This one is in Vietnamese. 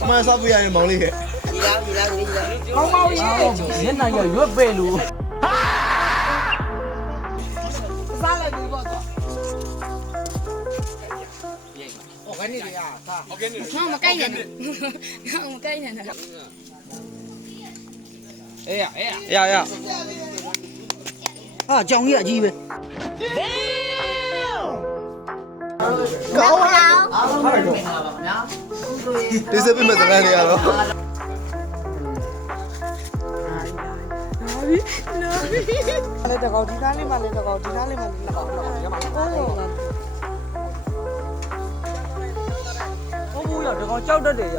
mà sao bây giờ mong đi không mau đi nhất là nhờ nước về đủ cái này à, cái này, cái này, cái này, cái này, cái này, cái này, cái này, cái này, cái này, cái này, này, cái này, cái này, cái này, cái này, cái này, cái này, ပါခင်ဗျာဒီစပင်းမဲ့တဲ့နေရာတော့နော်လေတကောက်ဒီသားလေးမလေးတကောက်ဒီသားလေးမလေးလောက်တော့ရမှာကိုယ်လုံးကဘိုးဘိုးရတကောက်ကြောက်တတ်တယ်ရ